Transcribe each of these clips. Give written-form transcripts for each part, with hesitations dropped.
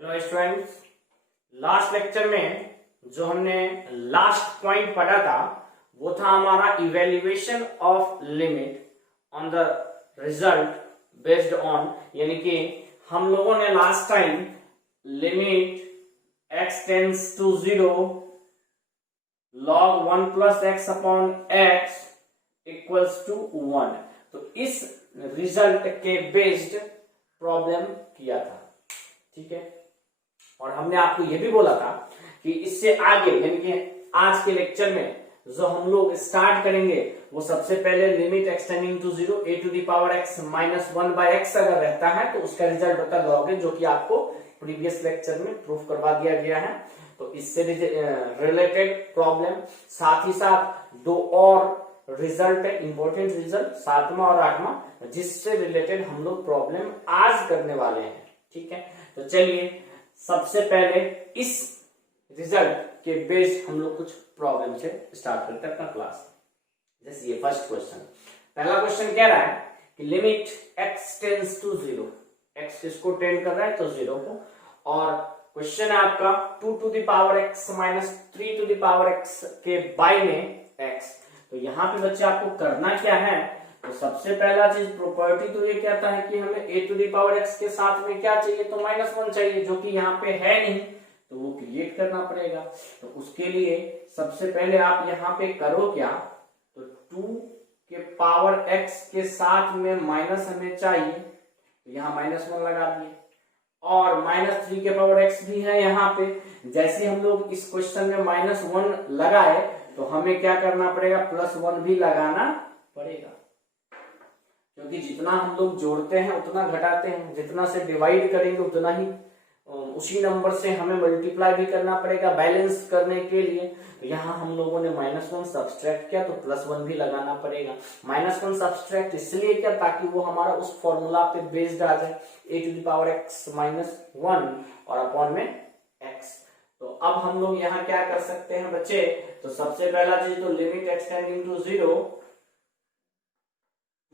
Hello students, last lecture में जो हमने लास्ट पॉइंट पढ़ा था वो था हमारा evaluation of limit on the result based on, यानी कि हम लोगों ने last time limit x tends to 0 log 1 plus x upon x equals to 1, तो इस रिजल्ट के बेस्ड प्रॉब्लम किया था। ठीक है, और हमने आपको यह भी बोला था कि इससे आगे यानी कि आज के लेक्चर में जो हम लोग स्टार्ट करेंगे वो सबसे पहले limit extending to 0 a to the power x minus 1 by x अगर रहता है तो उसका रिजल्ट होता है लॉग, जो कि आपको प्रीवियस लेक्चर में प्रूफ करवा दिया गया है। तो इससे रिलेटेड प्रॉब्लम, साथ ही साथ दो और रिजल्ट है, इंपॉर्टेंट रिजल्ट 7वां और 8वां, जिससे रिलेटेड हम लोग प्रॉब्लम आज करने वाले हैं। ठीक है, तो चलिए सबसे पहले इस रिजल्ट के बेस्ड हम लोग कुछ प्रॉब्लम से स्टार्ट करते हैं अपना क्लास। जैसे ये फर्स्ट क्वेश्चन, पहला क्वेश्चन कह रहा है कि limit x tends to 0, x किसको टेंड कर रहा है तो 0 को, और क्वेश्चन है आपका 2 to the power x minus 3 to the power x के बाय में x। तो यहाँ पे बच्चे आपको करना क्या है, तो सबसे पहला चीज प्रॉपर्टी तो ये कहता है कि हमें a to the power x के साथ में क्या चाहिए तो -1 चाहिए, जो कि यहाँ पे है नहीं, तो वो क्रिएट करना पड़ेगा। तो उसके लिए सबसे पहले आप यहाँ पे करो क्या, तो 2 के पावर x के साथ में माइनस हमें चाहिए, तो यहाँ -1 लगा दिए, और -3 के पावर x भी है यहाँ पे। जैसे हम लोग इस क्वेश्चन में -1 लगाए तो हमें क्या करना पड़ेगा, +1 भी लगाना पड़ेगा, क्योंकि जितना हम लोग जोड़ते हैं उतना घटाते हैं, जितना से डिवाइड करेंगे उतना ही उसी नंबर से हमें मल्टीप्लाई भी करना पड़ेगा बैलेंस करने के लिए। तो यहाँ हम लोगों ने -1 सब्सट्रैक्ट किया तो +1 भी लगाना पड़ेगा। -1 सब्सट्रैक्ट इसलिए किया ताकि वो हमारा उस फॉर्मूला पे बेस्ड आ जाए, a to the power x minus 1 और अपॉन में x। तो अब हम लोग यहाँ क्या कर सकते हैं बच्चे, तो सबसे पहला चीज तो लिमिट एक्सटेंडिंग टू 0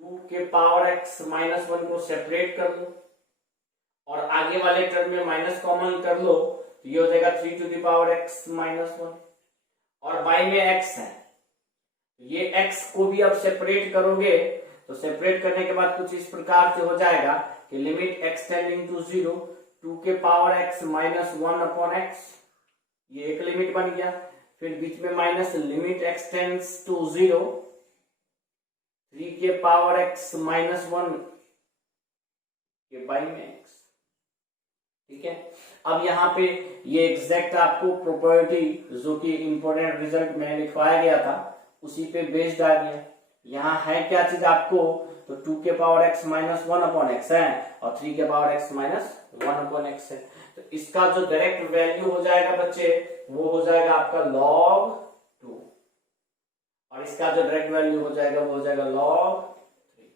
2 के पावर x माइनस 1 को सेपरेट कर लो, और आगे वाले टर्म में माइनस कॉमन कर लो, तो ये हो जाएगा 3 to the power x minus 1, और बाई में x है, ये x को भी अब सेपरेट करोगे तो सेपरेट करने के बाद कुछ इस प्रकार से हो जाएगा कि लिमिट एक्सटेंडिंग टू 0 2 के power x minus 1 upon x, ये एक लिमिट बन गया। फिर बीच में माइनस लिमिट एक्सटेंड्स टू 0 3 के पावर x माइनस 1 के बाई में x। ठीक है, अब यहाँ पे ये एग्जैक्ट आपको प्रॉपर्टी जो कि इंपॉर्टेंट रिजल्ट में लिखवाया गया था उसी पे बेस्ड आ गया। यहाँ है क्या चीज आपको, तो 2 के power x minus 1 upon x है और 3 के power x minus 1 upon x है। तो इसका जो डायरेक्ट वैल्यू हो जाएगा बच्चे वो हो जाएगा आपका log 2, और इसका जो डायरेक्ट वैल्यू हो जाएगा वो हो जाएगा log 3।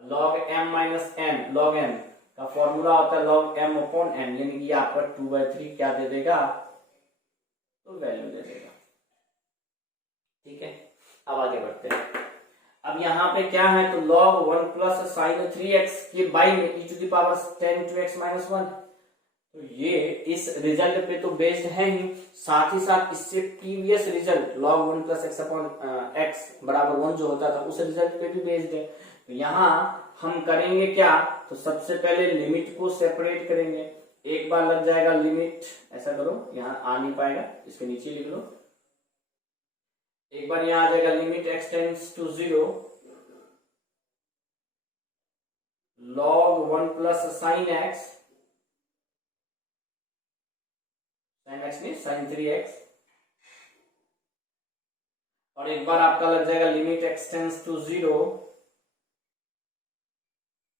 log m minus m, log m का फॉर्मूला होता है log m अपॉन n, यानी कि आपका 2/3 क्या दे देगा, तो वैल्यू दे देगा। ठीक है, अब आगे बढ़ते हैं। अब यहाँ पे क्या है, तो log 1 प्लस साइन 3x के बाई में e to the power 10 to x minus 1, तो ये इस रिजल्ट पे तो बेस्ड है ही, साथ ही साथ इससे previous result log 1 plus x upon x बराबर 1 जो होता था उस रिजल्ट पे भी बेस्ड है। तो यहाँ हम करेंगे क्या, तो सबसे पहले लिमिट को सेपरेट करेंगे, एक बार लग जाएगा लिमिट, ऐसा करो यहाँ आ नहीं पाएगा, इसके नीचे लिख लो, एक बार यहाँ आ जाएगा limit extends to 0 log 1 plus sine x, sine x नहीं साइन 3x, और एक बार आपका लग जाएगा limit extends to 0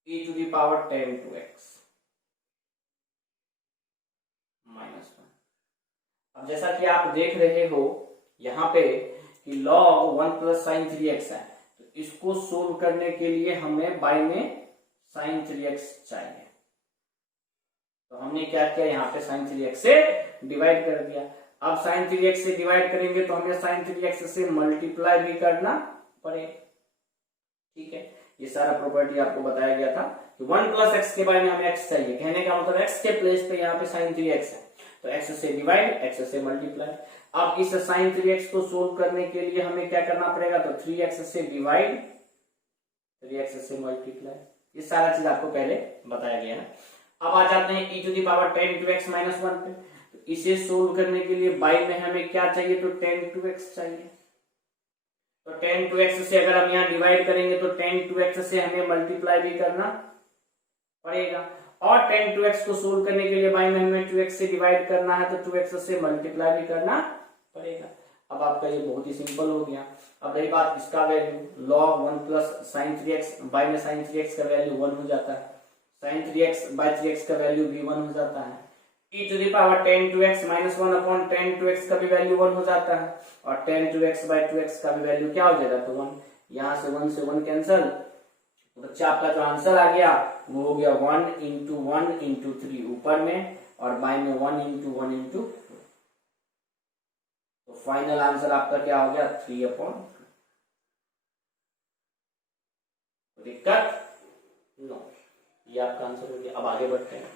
e to the power 10 to x minus 1। अब जैसा कि आप देख रहे हो यहाँ पे कि log 1 प्लस साइन 3x है, तो इसको सोल्व करने के लिए हमें बाई में साइन 3x चाहिए, तो हमने क्या किया, यहाँ पे साइन 3x से डिवाइड कर दिया। अब साइन 3x से डिवाइड करेंगे तो हमें साइन 3x से मल्टीप्लाई भी करना पड़ेगा। ठीक है, ये सारा प्रॉपर्टी आपको बताया गया था कि 1 प्लस एक्स के बारे में हमें एक्स चाहिए, कहने का मतलब एक्स के प्लेस पे यहाँ पे साइन 3x है, तो एक्स से डिवाइड, एक्स से मल्टीप्लाई। अब इस साइन 3x को सोल्व करने के लिए हमें क्या करना पड़ेगा, तो 3x से डिवाइड, 3x से मल्टीप्लाई, ये सारा चीज आपको पहले बताया गया है। अब आ जाते हैं e to the power 10 to x minus 1 पे, तो इसे सोल्व करने के लिए बाई में हमें क्या चाहिए, तो 10 टू एक्स चाहिए। तो 10 टू एक्स से अगर हम यहाँ डिवाइड करेंगे तो 10 टू एक्स से हमें मल्टीप्लाई भी करना पड़ेगा, और 10 टू एक्स को सोल्व करने के लिए बाई में हमें 2x से डिवाइड करना है, तो 2x से मल्टीप्लाई भी करना पड़ेगा। अब आपका ये बहुत ही सिंपल हो गया। अब रही बात इसका value, log 1 plus sign 3x, by में साइन 3x का वैल्यू 1 हो जाता है, साइन 3x बाई 3x का वैल्यू भी 1 हो जाता है, e to the power 10 to x minus 1 upon 10 to x का भी वैल्यू 1 हो जाता है, और 10 टू एक्स बाई 2x का भी वैल्यू क्या हो जाएगा, तो 1। यहाँ से 1 से 1 कैंसल, बच्चा आपका जो आंसर आ गया वो हो गया 1 इंटू 1 इंटू 3 ऊपर में, और बाई में 1 इंटू 1 इंटू, तो फाइनल आंसर आपका क्या हो गया, 3/2। दिक्कत नो, ये आपका आंसर हो गया। अब आगे बढ़ते हैं।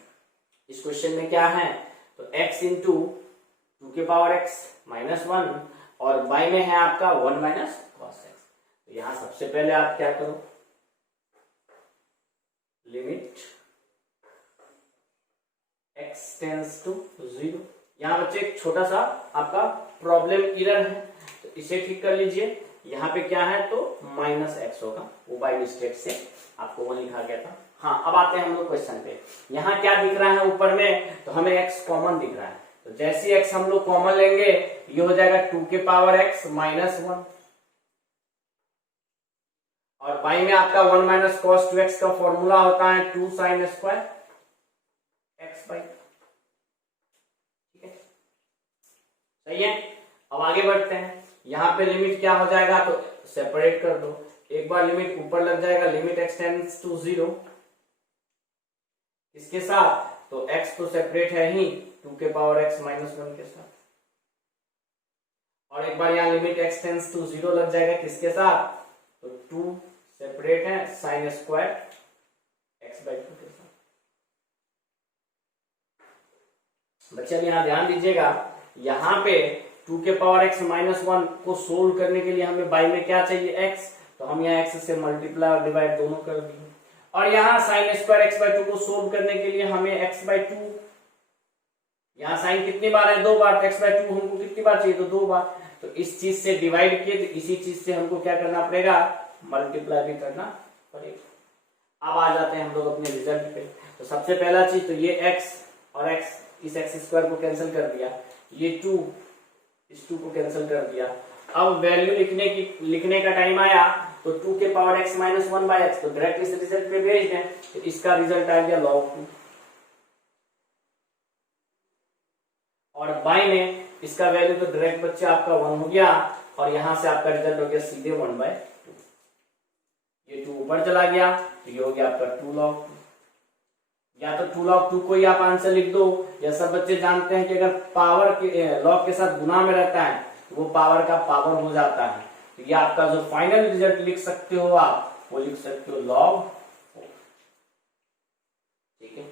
इस क्वेश्चन में क्या है, तो x इंटू 2 के पावर x माइनस 1, और बाई में है आपका 1 माइनस कॉस एक्स। तो यहां सबसे पहले आप क्या करो, लिमिट x टेंस टू 0। यहां बच्चे एक छोटा सा आपका प्रॉब्लम एरर है, तो इसे ठीक कर लीजिए। यहाँ पे क्या है, तो माइनस एक्स होगा, वो बाई मिस्टेक से आपको वो लिखा गया था। हाँ, अब आते हैं हम लोग क्वेश्चन पे। यहाँ क्या दिख रहा है ऊपर में, तो हमें x कॉमन दिख रहा है, तो जैसे ही x हम लोग कॉमन लेंगे ये हो जाएगा 2 के पावर x माइनस 1, और बाई में आपका 1 माइनस कॉस 2x का फॉर्मूला होता है 2 साइन स्क्वायर x बाई, ठीक है, सही है। अब आगे बढ़ते हैं। यहाँ पे लिमिट क्या हो जाएगा, तो सेपरेट कर दो, एक बार लिमिट ऊपर लग जाएगा, लिमिट x टेंड्स टू 0, इसके साथ, तो x तो सेपरेट है ही 2 के पावर x माइनस 1 के साथ, और एक बार यहाँ लिमिट x टेंड्स टू 0 लग जाएगा, किसके साथ, तो 2 सेपरेट है साइन स्क्वायर x बाई 2 के साथ। बच्चे अब यहाँ ध्यान दीजिएगा, यहाँ पे 2 के पावर x माइनस 1 को सोल्व करने के लिए हमें बाई में क्या चाहिए, x, तो हम यहाँ x से मल्टीप्लाई और डिवाइड दोनों कर दिए, और यहाँ साइन स्क्वायर x बाई 2 को सोल्व करने के लिए हमें x बाई 2, यहाँ साइन कितनी बार है, 2 बार, तो x बाई 2 हमको कितनी बार चाहिए, तो 2 बार, तो इस चीज से डिवाइड किए, तो इसी चीज से हमको क्या करना पड़ेगा, मल्टीप्लाई भी करना पड़ेगा। अब आ जाते हैं हम लोग अपने रिजल्ट पे। तो सबसे पहला चीज, तो ये x और x, इस x स्क्वायर को कैंसिल कर दिया, ये 2 इस 2 को कैंसिल कर दिया। अब वैल्यू लिखने का टाइम आया, तो 2 के power x minus 1 by x, तो डायरेक्ट इस रिजल्ट पे भेज दें, तो इसका रिजल्ट आ गया log 2, और बाई में इसका वैल्यू तो डायरेक्ट बच्चे आपका 1 हो गया, और यहां से आपका रिजल्ट हो गया सीधे 1 बाई 2, ये 2 ऊपर चला गया, तो ये हो गया आपका 2 log 2। या तो 2 log 2 को ही आप आंसर लिख दो, या सब बच्चे जानते हैं कि अगर पावर के लॉग के साथ गुना में रहता है तो वो पावर का पावर हो जाता है, तो ये आपका जो फाइनल रिजल्ट लिख सकते हो आप, वो लिख सकते हो log 4, ठीक है।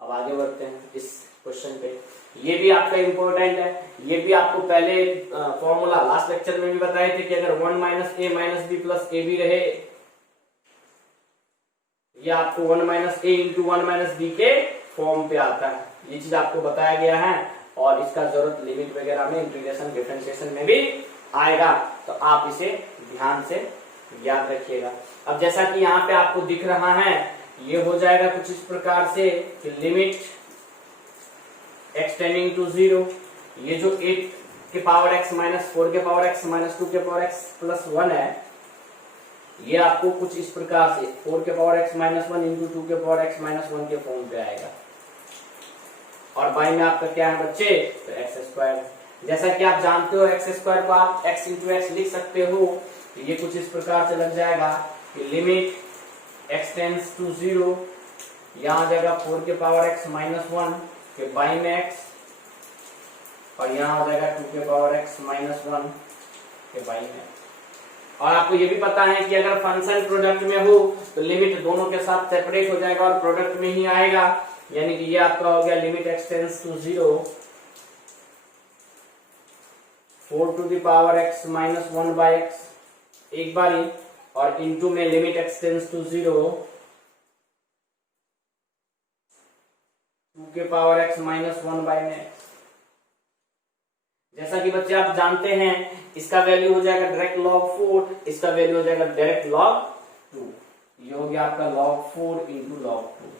अब आगे बढ़ते हैं इस क्वेश्चन पे। ये भी आपका इंपॉर्टेंट है, ये भी आपको पहले फॉर्मूला लास्ट लेक्चर में भी बताए थे कि अगर 1 minus a minus b plus a b रहे, ये आपको 1 minus a into 1 minus b के फॉर्म पे आता है, ये चीज आपको बताया गया है, और इसका जरूरत लिमिट वगैरह में, इंटीग्रेशन डिफरेंशिएशन में भी आएगा, तो आप इसे ध्यान से याद रखिएगा। अब जैसा कि यहाँ पे आपको दिख रहा है, ये हो जाएगा कुछ इस प्रकार से कि लिमिट x टेंडिंग टू 0, ये जो 8 के पावर x माइनस 4 के पावर x माइनस 2 के पावर x प्लस 1 है, ये आपको कुछ इस प्रकार से 4 के पावर x माइनस 1 इंटू 2 के पावर x माइनस 1 के फॉर्म पे आएगा, और बाई में आपका क्या है बच्चे, तो एक्स स्क्वायर। जैसा कि आप जानते हो एक्स स्क्वायर को आप x इंटू एक्स लिख सकते हो, तो ये कुछ इस प्रकार से लग जाएगा कि लिमिट x टेंड्स टू 0, यहाँ आ जाएगा 4 के पावर x माइनस 1 के बाई में x, और यहाँ आ जाएगा 2 के पावर x माइनस 1 के बाई में, और आपको ये भी पता है कि अगर फंक्शन प्रोडक्ट में हो तो लिमिट दोनों के साथ सेपरेट हो जाएगा और प्रोडक्ट में ही आएगा, यानी कि ये आपका हो गया limit extends to 0 4 to the power x minus 1 by x एक बारी, और इनटू में लिमिट एक्सटेंड्स टू 0 2 के power x minus 1 by x। जैसा कि बच्चे आप जानते हैं इसका वैल्यू हो जाएगा डायरेक्ट log 4, इसका वैल्यू हो जाएगा डायरेक्ट log 2। ये हो गया आपका log 4 इंटू log 2।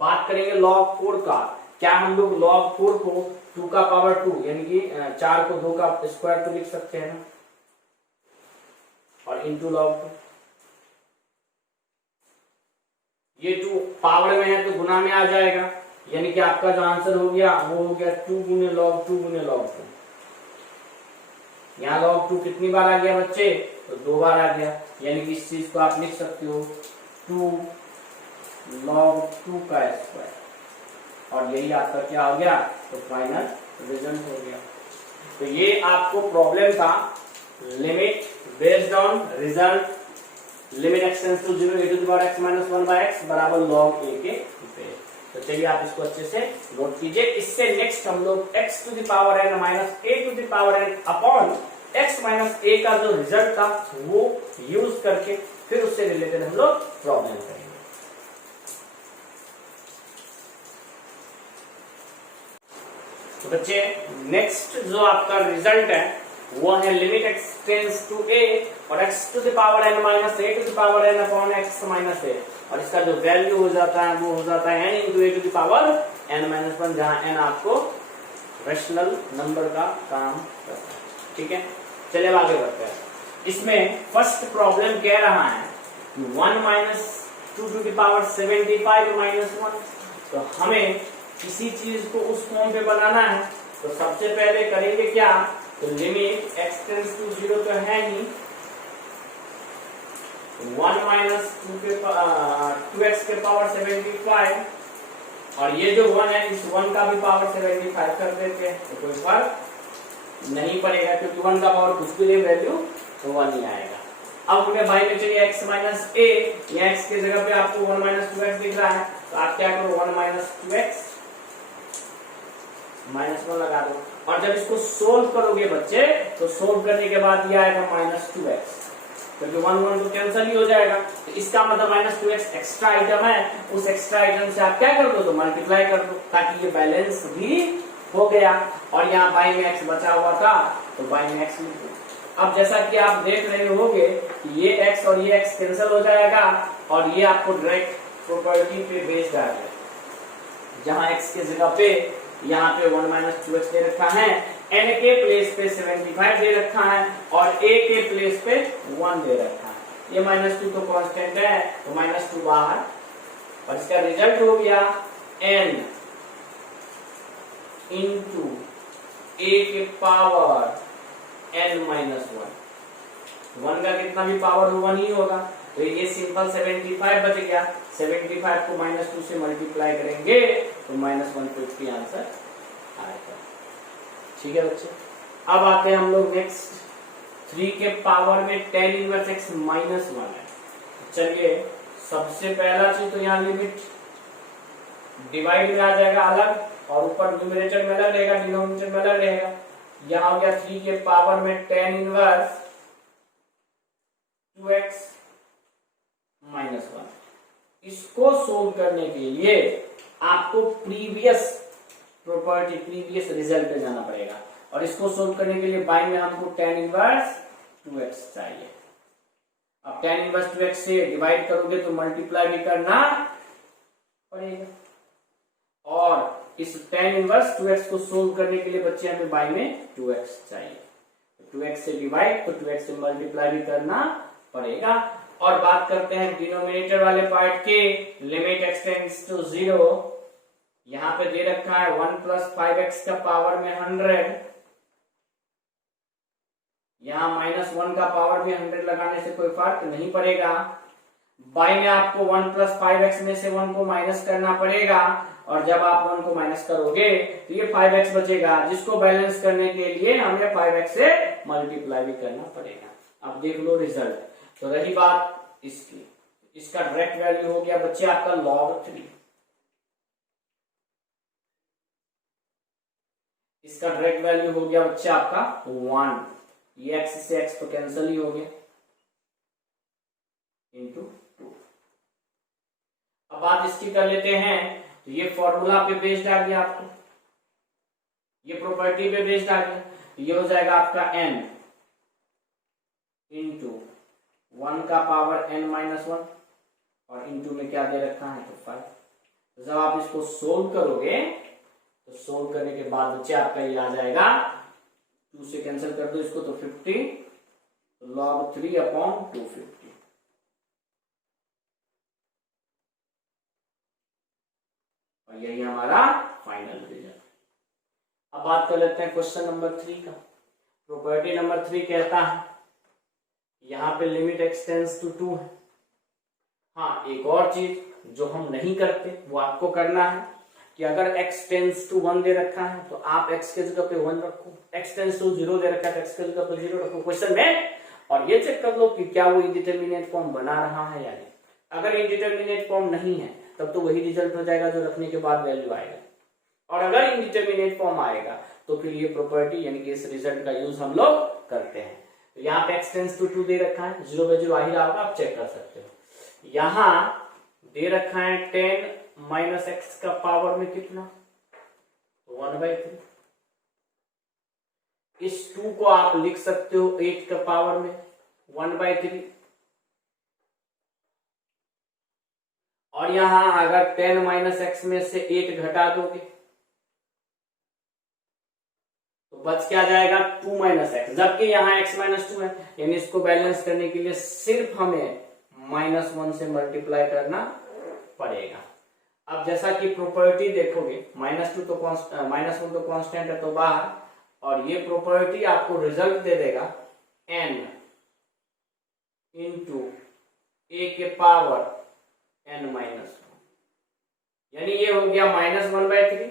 बात करेंगे log 4 का, क्या हम लोग log 4 को 2 का पावर 2 यानी कि 4 को 2 का स्क्वायर तो लिख सकते हैं ना, और इंटू log 2। ये 2 पावर में है तो गुना में आ जाएगा, यानी कि आपका जो आंसर हो गया वो हो गया 2 गुने log 2 गुने log 2। यहाँ log 2 कितनी बार आ गया बच्चे, तो 2 बार आ गया, यानी कि इस चीज को आप लिख सकते हो 2 log 2 का स्क्वायर, और यही आपका क्या हो गया, तो फाइनल रिजल्ट हो गया। तो ये आपको प्रॉब्लम था limit based on result limit extends to 0 a to the power x minus 1 by x बराबर log a के बेस। तो चलिए आप इसको अच्छे से नोट कीजिए। इससे नेक्स्ट हम लोग x to the power n minus a to the power n upon x minus a का जो रिजल्ट था वो यूज करके फिर उससे रिलेटेड हम लोग प्रॉब्लम करेंगे। तो बच्चे नेक्स्ट जो आपका रिजल्ट है वो है लिमिट एक्सटेंड्स टू a और x to the power n minus a to the power n upon x minus a, और इसका जो वैल्यू हो जाता है वो हो जाता है n into a to the power n minus 1, जहां n आपको रेशनल नंबर का काम करता है। ठीक है, चलिए आगे बढ़ते हैं। इसमें फर्स्ट प्रॉब्लम कह रहा है 1 minus 2 to the power 75 minus 1। तो हमें किसी चीज को उस फॉर्म पे बनाना है, तो सबसे पहले करेंगे क्या, तो लिमिट x टेंड्स टू 0 तो है ही, 1 माइनस 2x के पावर 75, और ये जो 1 है इस 1 का भी पावर 75 कर देते हैं, तो कोई फर्क नहीं पड़ेगा क्योंकि 1 का पावर कुछ भी नहीं वैल्यू तो 1 ही आएगा। अब उन्हें भाई में चाहिए x माइनस a, या x की जगह पे आपको 1 माइनस 2x दिख रहा है, तो आप क्या करो 1 माइनस 2x माइनस 1 लगा दो, और जब इसको सोल्व करोगे बच्चे तो सोल्व करने के बाद ये आएगा माइनस 2x, क्योंकि 1 तो कैंसिल ही हो जाएगा। तो इसका मतलब माइनस 2x एक्स्ट्रा आइटम है, उस एक्स्ट्रा आइटम से आप क्या कर दो, तो मल्टीप्लाई कर दो, ताकि ये बैलेंस भी हो गया। और यहाँ बाई में x बचा हुआ था तो बाई में x लिख दो। अब जैसा कि आप देख रहे होगे कि ये x और ये x कैंसिल हो जाएगा, और ये आपको डायरेक्ट प्रॉपर्टी पे बेस्ड आ गया, जहां x के जगह पे यहाँ पे 1 माइनस 2x दे रखा है, n के प्लेस पे 75 दे रखा है, और a के प्लेस पे 1 दे रखा है। ये माइनस 2 तो कांस्टेंट है, तो माइनस 2 बाहर, और इसका रिजल्ट हो गया n इंटू a के पावर n माइनस 1 का कितना भी पावर हो 1 ही होगा, तो ये सिंपल 75 बच गया। 75 को माइनस 2 से मल्टीप्लाई करेंगे तो माइनस 150 आंसर आएगा। ठीक है बच्चे, अब आते हैं हम लोग नेक्स्ट 3 के पावर में tan इनवर्स x माइनस 1 है। चलिए सबसे पहला चीज तो यहाँ लिमिट डिवाइड में आ जाएगा अलग, और ऊपर न्यूमरेटर में अलग रहेगा, डिनोमिनेटर में अलग रहेगा। यहाँ हो गया 3 के पावर में tan इनवर्स 2x माइनस 1। इसको सोल्व करने के लिए आपको प्रीवियस प्रॉपर्टी प्रीवियस रिजल्ट पे जाना पड़ेगा, और इसको सोल्व करने के लिए बाई में हमको tan इनवर्स 2x चाहिए। अब tan इनवर्स 2x से डिवाइड करोगे तो मल्टीप्लाई भी करना पड़ेगा, और इस tan इनवर्स 2x को सोल्व करने के लिए बच्चे हमें बाई में 2x चाहिए, 2x से डिवाइड तो 2x से मल्टीप्लाई भी करना पड़ेगा। और बात करते हैं डिनोमिनेटर वाले पार्ट के, लिमिट एक्सटेंड्स टू 0, यहां पे दे रखा है 1 प्लस 5x का पावर में 100, यहां माइनस 1 का पावर में 100 लगाने से कोई फर्क नहीं पड़ेगा। बाई में आपको 1 प्लस 5x में से 1 को माइनस करना पड़ेगा, और जब आप 1 को माइनस करोगे तो ये 5x बचेगा, जिसको बैलेंस करने के लिए हमें 5x से मल्टीप्लाई भी करना पड़ेगा। अब देख लो रिजल्ट। तो रही बात इसकी, इसका डायरेक्ट वैल्यू हो गया बच्चे आपका log 3। इसका डायरेक्ट वैल्यू हो गया बच्चे आपका 1। ये x से x तो कैंसिल ही हो गया, इंटू 2। अब बात इसकी कर लेते हैं, तो ये फॉर्मूला पे बेस्ड आ गया आपको, ये प्रॉपर्टी पे बेस्ड आ गया, तो ये हो जाएगा आपका n इंटू 1 का पावर n माइनस 1, और इंटू में क्या दे रखा है तो 5। तो जब आप इसको सोल्व करोगे तो सोल्व करने के बाद बच्चे आपका ये आ जाएगा, 2 से कैंसिल कर दो इसको तो 50, तो log 3 अपॉन 250। और यही हमारा फाइनल रिजल्ट। अब बात कर लेते हैं क्वेश्चन नंबर 3 का। प्रॉपर्टी नंबर 3 कहता है यहां पे लिमिट एक्सटेंड्स टू 2 है। हाँ, एक और चीज जो हम नहीं करते वो आपको करना है कि अगर x टेंस टू 1 दे रखा है तो आप x के जगह पे 1 रखो, x टेंस टू 0 दे रखा है तो x के जगह पे 0 रखो क्वेश्चन में, और ये चेक कर लो कि क्या वो इंडिटरमिनेट फॉर्म बना रहा है या नहीं। अगर इंडिटरमिनेट फॉर्म नहीं है तब तो वही रिजल्ट हो जाएगा जो रखने के बाद वैल्यू आएगा, और अगर इंडिटरमिनेट फॉर्म आएगा तो फिर ये प्रॉपर्टी यानी कि इस रिजल्ट का यूज हम लोग करते हैं। तो यहाँ पे x टेंस टू 2 दे रखा है, 0 पे 0 आ ही रहा होगा, आप चेक कर सकते हो। यहाँ दे रखा है 10 माइनस एक्स का पावर में कितना, तो 1/3। इस 2 को आप लिख सकते हो 8 का पावर में 1/3, और यहां अगर 10 माइनस एक्स में से 8 घटा दोगे तो बच क्या जाएगा 2 माइनस एक्स, जबकि यहाँ x माइनस 2 है, यानी इसको बैलेंस करने के लिए सिर्फ हमें -1 से मल्टीप्लाई करना पड़ेगा। अब जैसा कि प्रॉपर्टी देखोगे -1 तो कांस्टेंट है तो बाहर, और ये प्रॉपर्टी आपको रिजल्ट दे देगा n इंटू a के पावर n माइनस 1, यानी ये हो गया -1/3।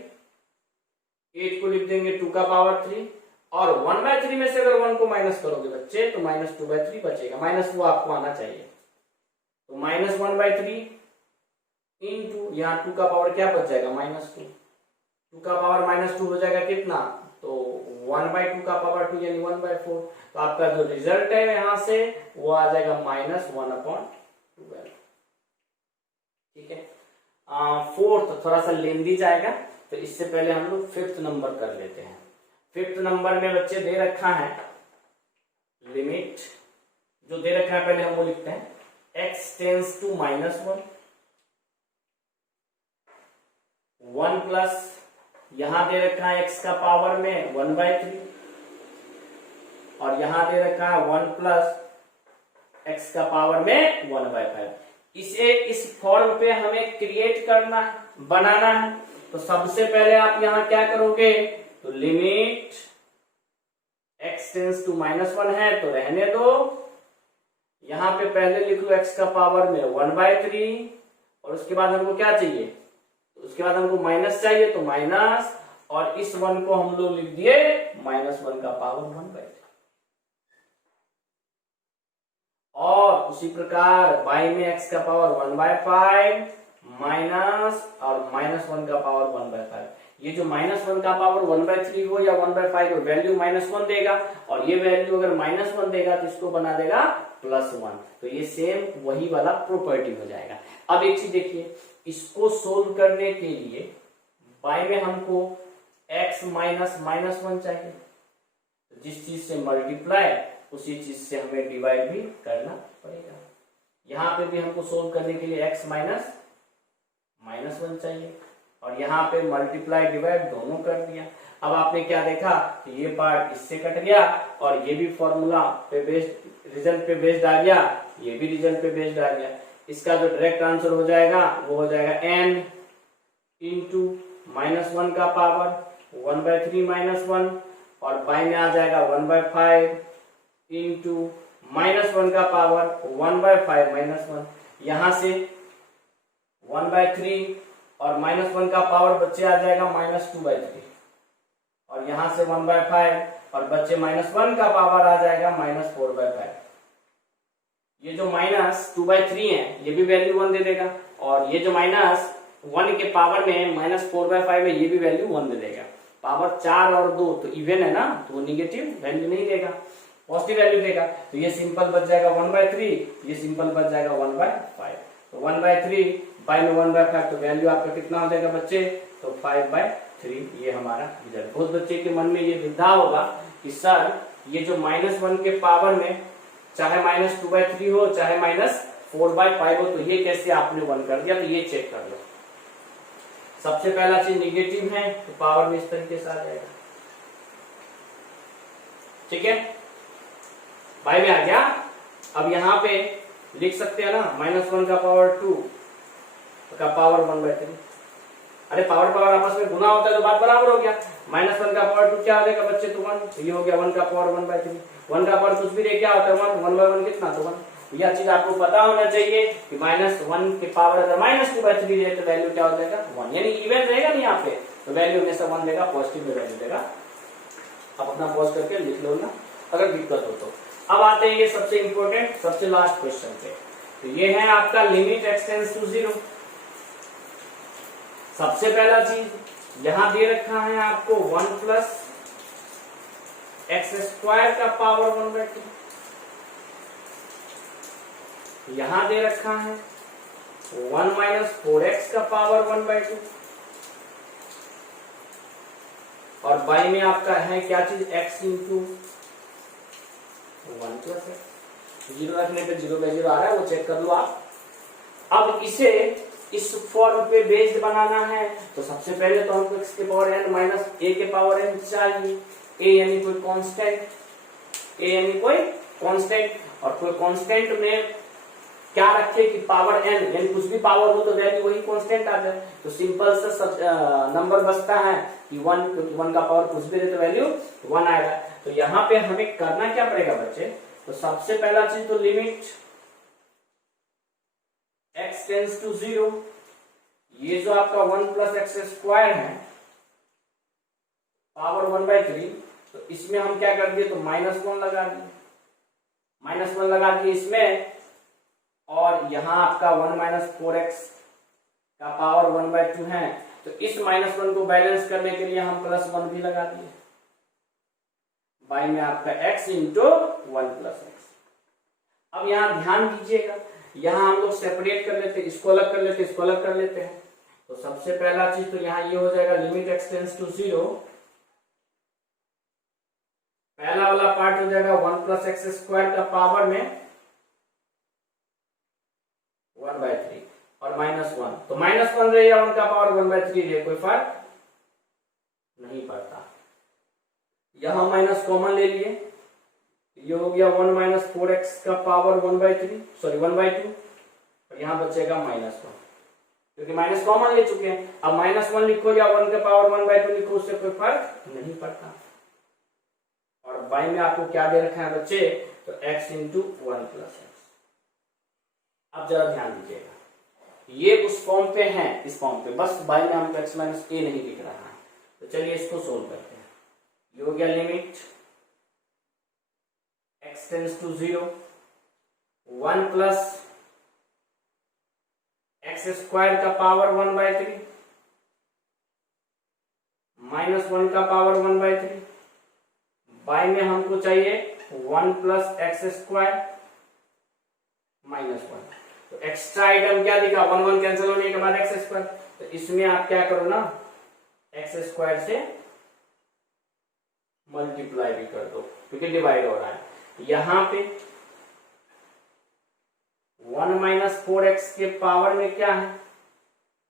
8 को लिख देंगे 2 का पावर 3, और 1/3 में से अगर 1 को माइनस करोगे बच्चे तो -2/3 बचेगा, माइनस वो आपको आना चाहिए, तो -1/3 इंटू यहाँ 2 का पावर क्या बच जाएगा -2, 2 का पावर -2 हो जाएगा कितना, तो 1/2 का पावर 2 यानी 1/4। तो आपका जो रिजल्ट है यहां से वो आ जाएगा -1/12। ठीक है। फोर्थ थोड़ा सा लेंदी जाएगा, तो इससे पहले हम लोग 5th नंबर कर लेते हैं। 5th नंबर में बच्चे दे रखा है लिमिट, जो दे रखा है पहले हम वो लिखते हैं, x टेंस टू -1, 1 प्लस यहां दे रखा है x का पावर में 1/3, और यहां दे रखा है 1 प्लस x का पावर में 1/5। इसे इस फॉर्म पे हमें क्रिएट करना है, बनाना है। तो सबसे पहले आप यहां क्या करोगे, तो लिमिट x टेंस टू -1 है तो रहने दो, यहां पे पहले लिख लो x का पावर में 1/3, और उसके बाद हमको क्या चाहिए, तो उसके बाद हमको माइनस चाहिए तो माइनस, और इस 1 को हम लोग लिख दिए -1 का पावर 1/3। और उसी प्रकार बाई में x का पावर 1/5 माइनस, और -1 का पावर 1/5। ये जो -1 का पावर 1/3 हो या 1/5 हो, वैल्यू -1 देगा, और ये वैल्यू अगर -1 देगा तो इसको बना देगा +1। तो ये सेम वही वाला प्रॉपर्टी हो जाएगा। अब एक चीज देखिए, इसको सोल्व करने के लिए बाई में हमको x माइनस -1 चाहिए, जिस चीज से मल्टीप्लाई उसी चीज से हमें डिवाइड भी करना पड़ेगा। यहाँ पे भी हमको सोल्व करने के लिए x माइनस -1 चाहिए, और यहाँ पे मल्टीप्लाई डिवाइड दोनों कर दिया। अब आपने क्या देखा, तो ये पार्ट इससे कट गया, और ये भी फॉर्मूला पे बेस्ड, रिजल्ट पे बेस्ड आ गया, ये भी रिजल्ट पे बेस्ड आ गया। इसका जो डायरेक्ट आंसर हो जाएगा वो हो जाएगा n इंटू -1 का पावर 1/3 -1, और बाई में आ जाएगा 1/5 इंटू -1 का पावर 1/5 -1, यहां से 1/3 और -1 का पावर बच्चे आ जाएगा -2/3 और यहां से 1/5 और बच्चे -1 का पावर आ जाएगा -4/5। ये जो -2/3 है ये भी वैल्यू 1 दे देगा और ये जो -1 के पावर में -4/5 है ये भी वैल्यू 1 दे देगा। पावर 4 और 2 तो इवन है ना, तो वो निगेटिव वैल्यू नहीं देगा, पॉजिटिव वैल्यू देगा। तो ये सिंपल बच जाएगा 1/3, ये सिंपल बच जाएगा 1/5। तो 1/3 बाय में 1/5 तो वैल्यू आपका कितना हो जाएगा बच्चे, तो 5/3। ये हमारा रिजल्ट। बहुत बच्चे के मन में ये दुविधा होगा कि सर ये जो -1 के पावर में चाहे -2/3 हो चाहे -4/5 हो, तो ये कैसे आपने 1 कर दिया, तो ये चेक कर लो। सबसे पहला चीज निगेटिव है तो पावर में इस तरीके से आ जाएगा, ठीक है, बाय में आ गया। अब यहां पे लिख सकते हैं ना -1 का पावर 2 का पावर 1/3। अरे पावर आपस में गुना होता है तो बात बराबर हो गया। -1 का पावर 2 क्या हो जाएगा बच्चे, तो 1। तो ये हो गया 1 का पावर 1/3। 1 का पावर कुछ भी रहे क्या होता है 1, 1/1 कितना, तो 1। यह चीज आपको पता होना चाहिए कि -1 के पावर अगर -2/3 है तो वैल्यू क्या हो जाएगा 1, यानी इवन रहेगा नहीं यहाँ पे, तो वैल्यू हमेशा 1 देगा, पॉजिटिव में वैल्यू देगा। आप अपना पॉज करके लिख लो ना अगर दिक्कत हो तो। अब आते हैं ये सबसे इंपॉर्टेंट सबसे लास्ट क्वेश्चन पे। तो ये है आपका लिमिट x टेंड्स टू 0। सबसे पहला चीज यहां दे रखा है आपको 1 + x² का पावर 1/2। यहां दे रखा है 1 - 4x का पावर 1/2 और बाई में आपका है क्या चीज x × 1 + x। 0 रखने पे 0/0 आ रहा है, वो चेक कर लो आप। अब इसे इस फॉर्म पे बेस्ड बनाना है तो सबसे पहले तो हमको x के पावर n माइनस a के पावर n चाहिए। a यानी कोई कांस्टेंट, a यानी कोई कांस्टेंट, और कोई कांस्टेंट में क्या रखे कि पावर n यानी कुछ भी पावर हो तो वैल्यू वही कांस्टेंट आ जाए। तो सिंपल सा नंबर बचता है कि 1, क्योंकि 1 का पावर कुछ भी दे तो वैल्यू 1 आएगा। तो यहाँ पे हमें करना क्या पड़ेगा बच्चे, तो सबसे पहला चीज तो लिमिट x टेंड्स टू 0, ये जो आपका 1 + x² है पावर 1/3, तो इसमें हम क्या कर दिए, तो -1 लगा दिए, -1 लगा दिए इसमें, और यहां आपका 1 - 4x का पावर 1/2 है, तो इस -1 को बैलेंस करने के लिए हम +1 भी लगा दिए, बाई में आपका x × 1 + x। अब यहां ध्यान दीजिएगा, यहां हम लोग सेपरेट कर लेते, इसको अलग कर लेते, इसको अलग कर लेते हैं। तो सबसे पहला चीज तो यहां ये हो जाएगा लिमिट x टेंड्स टू 0, पहला वाला पार्ट हो जाएगा 1 + x² का पावर में 1/3 और -1, तो -1 रहे या 1 का पावर 1/3 रहे कोई फर्क नहीं पड़ता। यहां माइनस कॉमन ले लिए, ये हो गया 1 - 4x का पावर 1/3 सॉरी 1/2 और यहां बचेगा -1, क्योंकि माइनस कॉमन ले चुके हैं। अब -1 लिखो या 1 का पावर 1/2 लिखो, उससे कोई फर्क नहीं पड़ता। और बाई में आपको क्या दे रखा है बच्चे, तो x × 1 + x। अब जरा ध्यान दीजिएगा, ये उस फॉर्म पे है, इस फॉर्म पे बस बाई में हमको x - a नहीं दिख रहा है। तो चलिए इसको सोल्व करते हैं। ये हो गया limit x tends to 0, 1 + x² का पावर 1/3 -1 का पावर 1/3, बाई में हमको चाहिए 1 + x² -1। तो एक्स्ट्रा आइटम क्या दिखा, 1 1 कैंसिल होने के बाद x², तो इसमें आप क्या करो ना x² से मल्टीप्लाई भी कर दो, क्योंकि डिवाइड हो रहा है। यहां पे 1 - 4x के पावर में क्या है,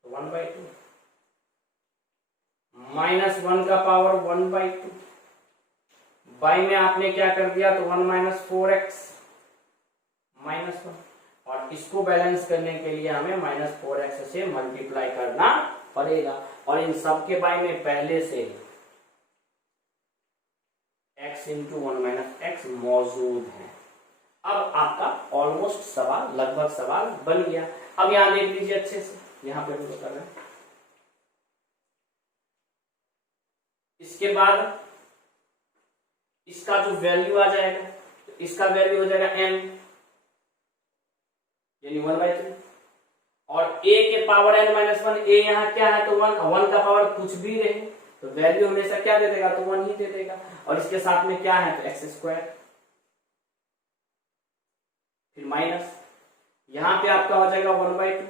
1/2, -1 का पावर 1/2, बाई में आपने क्या कर दिया, तो 1 - 4x -1, और इसको बैलेंस करने के लिए हमें -4x से मल्टीप्लाई करना पड़ेगा। और इन सब के बाई में पहले से x × 1 - x मौजूद है, अब आपका ऑलमोस्ट सवाल, लगभग सवाल बन गया। अब यहां देख लीजिए अच्छे से, यहां पे हम लोग कर रहे हैं। इसके बाद इसका जो वैल्यू आ जाएगा, तो इसका वैल्यू हो जाएगा n, यानी 1/3। और a के पावर n-1, a यहाँ क्या है तो 1 का पावर कुछ भी रहे तो वैल्यू हमेशा क्या दे देगा, तो 1 ही दे देगा। और इसके साथ में क्या है तो x², फिर माइनस, यहां पे आपका हो जाएगा 1/2।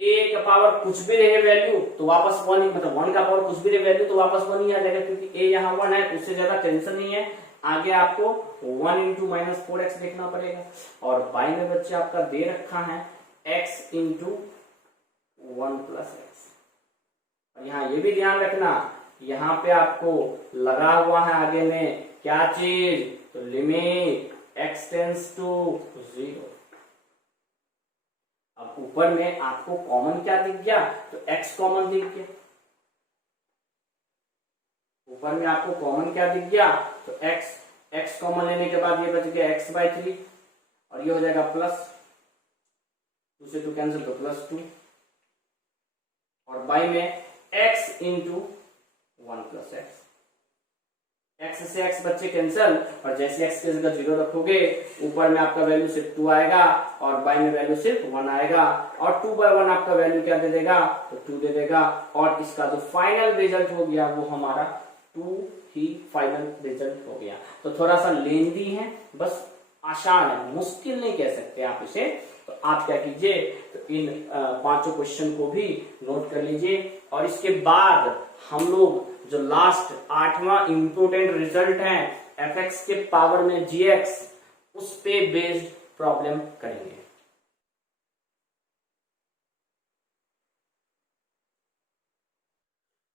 a का पावर कुछ भी रहे वैल्यू तो वापस 1 ही, मतलब 1 का पावर कुछ भी रहे वैल्यू तो वापस 1 ही आ जाएगा, क्योंकि a यहाँ 1 है तो उससे ज्यादा टेंशन नहीं है। आगे आपको 1 इंटू -4x देखना पड़ेगा। और बाई में बच्चे आपका दे रखा है x इंटू 1 प्लस एक्स। और यहाँ ये भी ध्यान रखना, यहाँ पे आपको लगा हुआ है आगे में क्या चीज, तो लिमिट x टेंड्स टू 0। अब ऊपर में आपको कॉमन क्या दिख गया, तो x कॉमन दिख गया। ऊपर में आपको कॉमन क्या दिख गया, तो x कॉमन लेने के बाद ये बच गया x/3, और ये हो जाएगा प्लस 2 से 2 कैंसिल तो +2, और बाई में x into 1 plus x. x से x बच्चे कैंसिल, और जैसे x की जगह 0 रखोगे ऊपर में आपका वैल्यू सिर्फ 2 आएगा और बाई में वैल्यू सिर्फ 1 आएगा, और 2/1 आपका वैल्यू क्या दे देगा, तो 2 दे देगा। और इसका जो फाइनल रिजल्ट हो गया वो हमारा 2 ही फाइनल रिजल्ट हो गया। तो थोड़ा सा लेंदी है, बस आसान है, मुश्किल नहीं कह सकते आप इसे। तो आप क्या कीजिए, तो इन 5 क्वेश्चन को भी नोट कर लीजिए, और इसके बाद हम लोग जो लास्ट 8वां इंपोर्टेंट रिजल्ट है fx के पावर में gx, उस पे बेस्ड प्रॉब्लम करेंगे।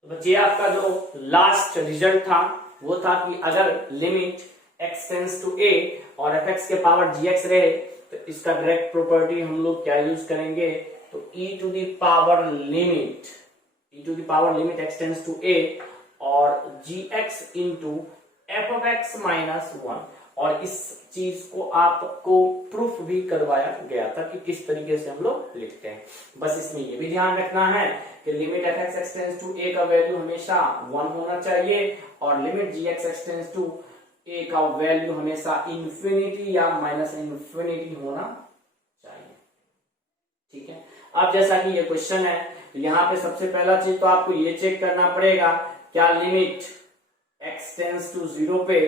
तो बच्चे आपका जो लास्ट रिजल्ट था वो था कि अगर limit x tends to a और fx के पावर gx रहे तो इसका डायरेक्ट प्रॉपर्टी हम लोग क्या यूज करेंगे, तो e to the power limit x tends to a और gx इंटू f(x-1). और इस चीज को आपको प्रूफ भी करवाया गया था कि किस तरीके से हम लोग लिखते हैं। बस इसमें ये भी ध्यान रखना है कि limit f(x tends to a का वैल्यू हमेशा 1 होना चाहिए, और limit gx tends to a का वैल्यू हमेशा इंफिनिटी या -इंफिनिटी होना चाहिए। ठीक है, अब जैसा कि ये क्वेश्चन है, तो यहाँ पे सबसे पहला चीज तो आपको ये चेक करना पड़ेगा, क्या लिमिट x टेंड्स टू 0 पे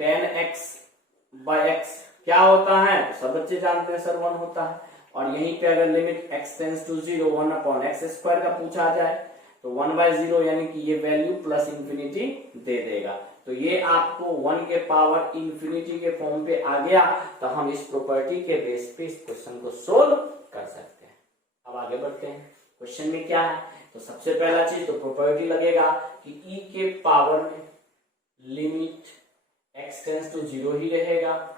tan x/x क्या होता है, तो सब बच्चे जानते हैं सर 1 होता है। और यहीं पे अगर limit x tends to 0 1/x² का पूछा जाए तो 1/0 यानी कि ये वैल्यू +इंफिनिटी दे देगा। तो ये आपको 1 के पावर इंफिनिटी के फॉर्म पे आ गया, तो हम इस प्रॉपर्टी के बेस पे इस क्वेश्चन को सोल्व कर सकते हैं। अब आगे बढ़ते हैं, क्वेश्चन में क्या है, तो सबसे पहला चीज तो प्रॉपर्टी लगेगा कि e के पावर में लिमिट x टेंड्स टू 0 ही रहेगा,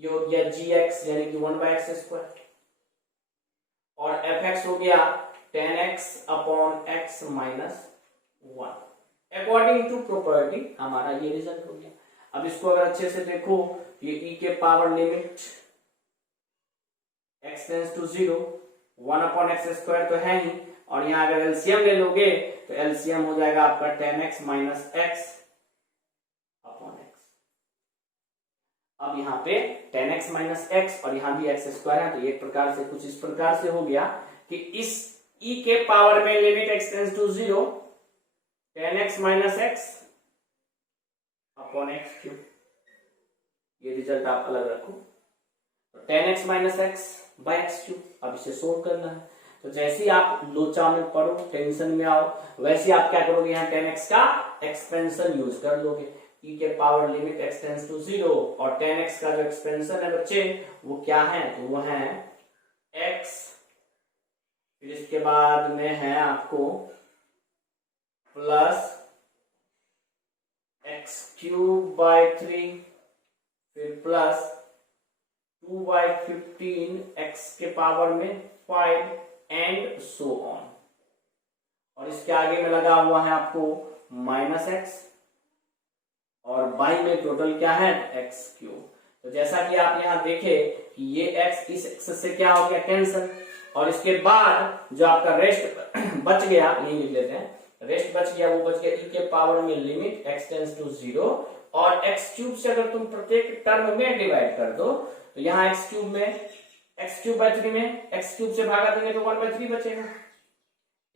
ये हो गया gx यानी कि 1/x², और fx हो गया tan x/(x-1). According to property हमारा ये रिजल्ट हो गया। अब इसको अगर अच्छे से देखो, ये e के power limit x tends to 0 1/x² तो है ही, और यहाँ अगर एलसीएम ले लोगे तो एलसीएम हो जाएगा आपका tan x-x/x। अब यहाँ पे tan x-x और यहाँ भी x² है, तो एक प्रकार से कुछ इस प्रकार से हो गया कि इस e के पावर में limit x tends to 0 tan x-x/(x³), ये रिजल्ट आप अलग रखो, तो tan x-x/(x³). अब इसे सोल्व करना है, तो जैसे ही आप लोचा में पढ़ो, टेंशन में आओ, वैसे आप क्या करोगे, यहाँ tan x का एक्सपेंशन यूज कर लोगे। e के power limit x tends to 0 और tan x का जो एक्सपेंशन है बच्चे वो क्या है, तो वो है x, फिर इसके बाद में है आपको प्लस x³/3, फिर प्लस 2/15 x के पावर में 5 एंड सो ऑन। और इसके आगे में लगा हुआ है आपको -x, और बाई में टोटल क्या है, एक्स क्यूब। तो जैसा कि आप यहाँ देखे कि ये एक्स इस एक्स से क्या हो गया, कैंसल, और इसके बाद जो आपका रेस्ट बच गया, ये लिख लेते हैं, रेस्ट बच गया, वो बच गया e के पावर में लिमिट x टेंड्स टू 0, और x क्यूब से अगर तुम प्रत्येक टर्म में डिवाइड कर दो तो यहाँ x क्यूब में x क्यूब बाई 3 में x क्यूब से भागा देंगे तो 1/3 बचेगा।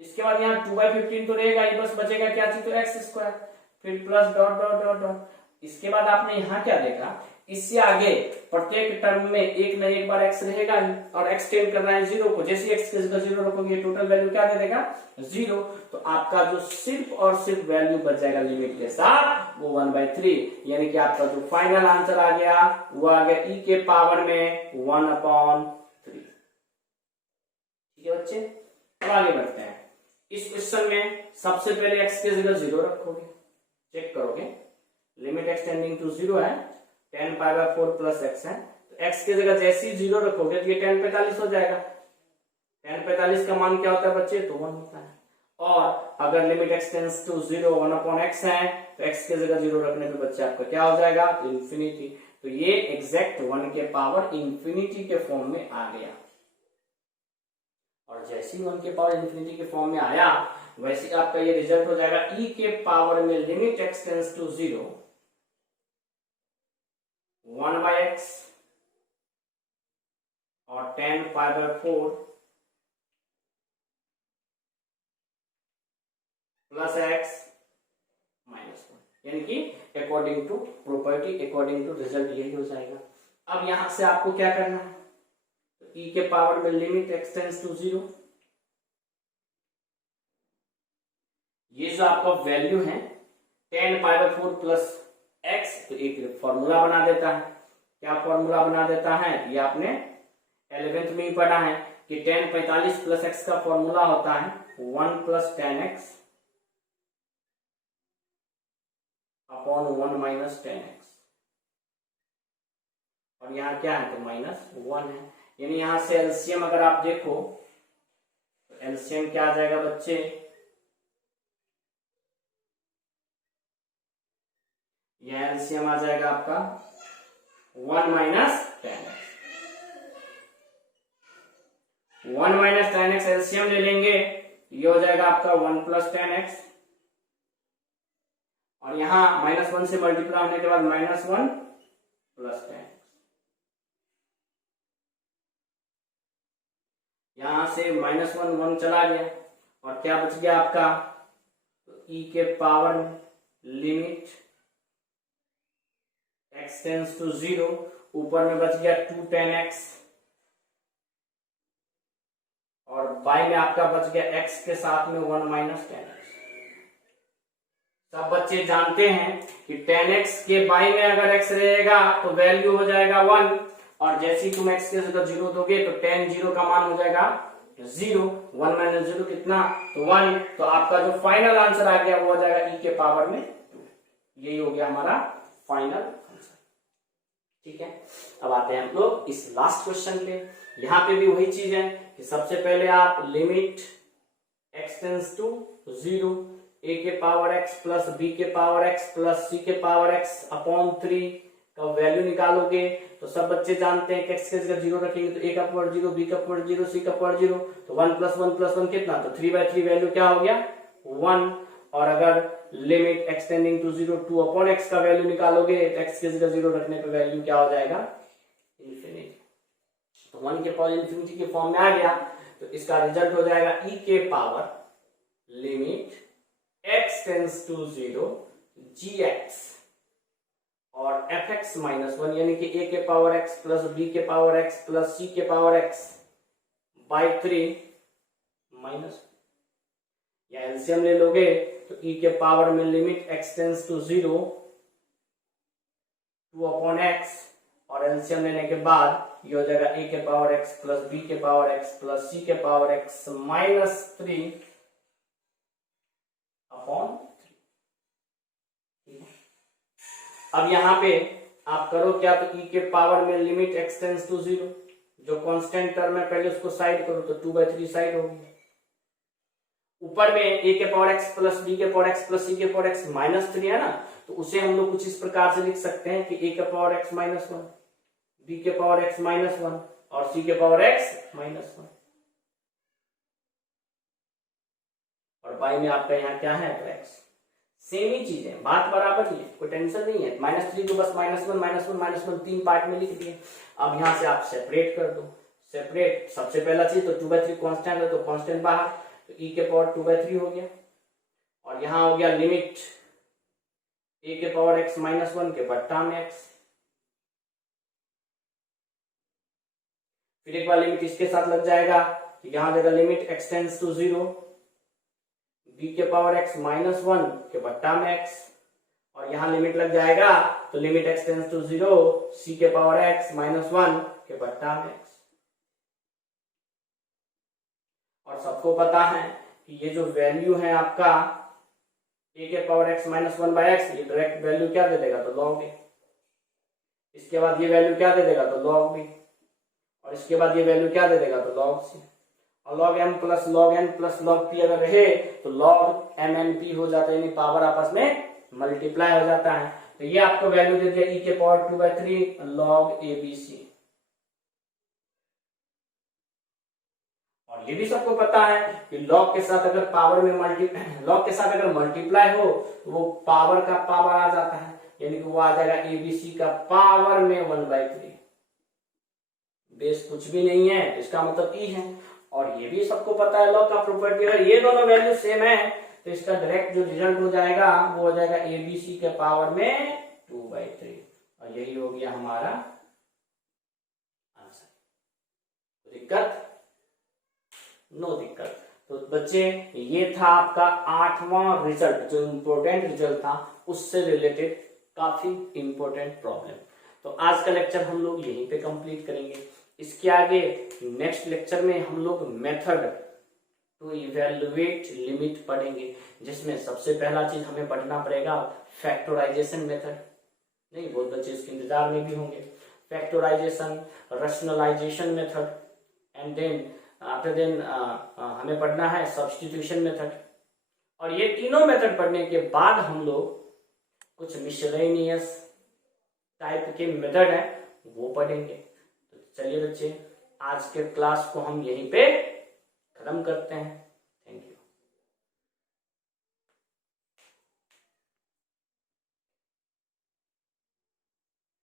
इसके बाद यहाँ 2/15 तो रहेगा, ये बस बचेगा क्या चीज, तो एक्स स्क्वायर, फिर plus dot dot dot dot. इसके बाद आपने यहाँ क्या देखा, इससे आगे प्रत्येक टर्म में एक न एक बार x रहेगा और एक्सटेंड करना है 0 को, जैसे x की जगह 0 रखोगे टोटल वैल्यू क्या दे देगा, 0। तो आपका जो सिर्फ और सिर्फ वैल्यू बच जाएगा लिमिट के साथ वो 1/3, यानी कि आपका जो फाइनल आंसर आ गया वो आ गया e के पावर में 1/3। ठीक है बच्चे, अब आगे बढ़ते हैं। इस क्वेश्चन में सबसे पहले x की जगह 0 रखोगे, चेक करोगे, लिमिट एक्सटेंडिंग टू 0 है, tan π/4 प्लस एक्स है, तो x की जगह जैसे ही 0 रखोगे तो ये tan 45 हो जाएगा। tan 45 का मान क्या होता है बच्चे, तो 1 होता है। और अगर लिमिट एक्सटेंड्स टू 0 1/x है तो x की जगह 0 रखने पे बच्चे आपका क्या हो जाएगा, तो इंफिनिटी। तो ये एग्जैक्ट 1 के पावर इंफिनिटी के फॉर्म में आ गया, और जैसे ही 1 के पावर इंफिनिटी के फॉर्म में आया वैसे आपका ये रिजल्ट हो जाएगा e के पावर में लिमिट एक्सटेंड्स टू 0 1/x और tan π/4 प्लस एक्स माइनस 1, यानी कि according to property, according to result यही हो जाएगा। अब यहां से आपको क्या करना है, तो e के पावर में लिमिट एक्सटेंड्स टू 0, ये जो आपका वैल्यू है tan π/4 प्लस x, तो एक फॉर्मूला बना देता है। क्या फॉर्मूला बना देता है, ये आपने 11th में ही पढ़ा है कि tan 45 प्लस x का फॉर्मूला होता है 1 plus tan x upon 1 minus tan x, और यहाँ क्या है, तो -1 है, यानी यहां से एलसीएम अगर आप देखो तो एलसीएम क्या आ जाएगा बच्चे, यह एलसीएम आ जाएगा आपका 1 minus tan x, 1 minus tan x LCM ले लेंगे, ये हो जाएगा आपका 1 प्लस tan x, और यहां -1 से मल्टीप्लाई होने के बाद -1 प्लस tan x, यहां से -1 1 चला गया, और क्या बच गया आपका, तो e के power limit x tends to 0, ऊपर में बच गया 2 tan x, और बाई में आपका बच गया x के साथ में 1 माइनस tan x। सब बच्चे जानते हैं कि tan x के बाई में अगर x रहेगा तो वैल्यू हो जाएगा 1, और जैसे ही तुम x के जगह 0 दोगे तो tan 0 का मान हो जाएगा 0, 1 माइनस 0 कितना, तो 1। तो आपका जो फाइनल आंसर आ गया वो हो जाएगा e के पावर में 2, यही हो गया हमारा फाइनल आंसर। ठीक है, अब आते हैं हम लोग इस लास्ट क्वेश्चन पे। यहां पे भी वही चीज है कि सबसे पहले आप limit x tends to 0 a के पावर x प्लस b के पावर x प्लस c के पावर x अपॉन 3 का वैल्यू निकालोगे, तो सब बच्चे जानते हैं कि x की जगह 0 रखेंगे तो a का पावर 0, b का पावर 0, c का पावर 0, तो 1 प्लस 1 प्लस 1 कितना, तो 3/3 वैल्यू क्या हो गया 1। और अगर limit extending to 0 2 upon x का वैल्यू निकालोगे तो x की जगह 0 रखने पे वैल्यू क्या हो जाएगा, इंफिनिटी। तो 1 के पावर इंफिनिटी के फॉर्म में आ गया, तो इसका रिजल्ट हो जाएगा e के power limit x tends to 0 gx और fx माइनस 1, यानी कि a के पावर x प्लस b के पावर x प्लस c के पावर x बाई 3 माइनस, या एलसीएम ले लोगे तो e के पावर में limit x tends to 0 2 upon x, और एलसीएम लेने के बाद ये हो जाएगा a के पावर x प्लस b के पावर x प्लस c के पावर x माइनस 3 अपॉन 3। अब यहां पे आप करो क्या, तो e के पावर में लिमिट x टेंड्स टू 0, जो कांस्टेंट टर्म है पहले उसको साइड करो तो 2/3 साइड होगी, ऊपर में a के पावर x प्लस b के पावर x प्लस c के पावर x माइनस 3 है ना, तो तो उसे हम लोग कुछ इस प्रकार से लिख सकते हैं कि a के पावर x माइनस 1, b के पावर x माइनस 1 और c के पावर x माइनस 1। और y में आपका यहाँ क्या है तो x। सेम ही चीज है, बात बराबर ही है, कोई टेंशन नहीं है। -3 को बस -1 तीन पार्ट में लिख दिए। अब यहाँ से आप सेपरेट कर दो। सेपरेट सबसे पहला चीज तो 2/3 कांस्टेंट है तो कांस्टेंट बाहर, तो e के पावर 2/3 हो गया। और यहाँ हो गया लिमिट a के पावर x माइनस 1 के बट्टा में x। फिर एक बार लिमिट इसके साथ लग जाएगा, यहाँ जगह limit x tends to 0 b के पावर x माइनस 1 के बट्टा में x। और यहाँ लिमिट लग जाएगा तो limit x tends to 0 c के पावर x माइनस 1 के बट्टा में x। और सबको पता है कि ये जो वैल्यू है आपका a के power x minus 1 by x, ये डायरेक्ट वैल्यू क्या दे देगा तो log a। इसके बाद ये वैल्यू क्या दे देगा तो log b। और इसके बाद ये वैल्यू क्या दे देगा तो log c। और log m plus log n plus log p अगर रहे तो log m n p हो जाता है, यानी पावर आपस में मल्टीप्लाई हो जाता है। तो ये आपको वैल्यू दे दिया e के पावर 2/3 log abc। और ये भी सबको पता है कि log के साथ अगर पावर में log के साथ अगर मल्टीप्लाई हो तो वो पावर का पावर आ जाता है, यानी कि वो आ जाएगा abc का पावर में 1/3। बेस कुछ भी नहीं है, इसका मतलब e है। और ये भी सबको पता है log का प्रॉपर्टी, अगर ये दोनों वैल्यू सेम है तो इसका डायरेक्ट जो रिजल्ट हो जाएगा वो हो जाएगा abc के पावर में 2/3। और यही हो गया हमारा आंसर। दिक्कत? नो दिक्कत। तो बच्चे ये था आपका 8वां रिजल्ट, जो इंपॉर्टेंट रिजल्ट था उससे रिलेटेड काफी इंपॉर्टेंट प्रॉब्लम। तो आज का लेक्चर हम लोग यहीं पे कंप्लीट करेंगे। इसके आगे नेक्स्ट लेक्चर में हम लोग मेथड टू इवेलुएट लिमिट पढ़ेंगे, जिसमें सबसे पहला चीज हमें पढ़ना पड़ेगा फैक्टराइजेशन मेथड। नहीं, बहुत बच्चे इसके इंतजार में भी होंगे। Factorization, rationalization method, and then after then हमें पढ़ना है सब्स्टिट्यूशन मेथड। और ये तीनों मेथड पढ़ने के बाद हम लोग कुछ मिसलेनियस टाइप के मेथड है वो पढ़ेंगे। तो चलिए बच्चे, आज के क्लास को हम यहीं पे खत्म करते हैं।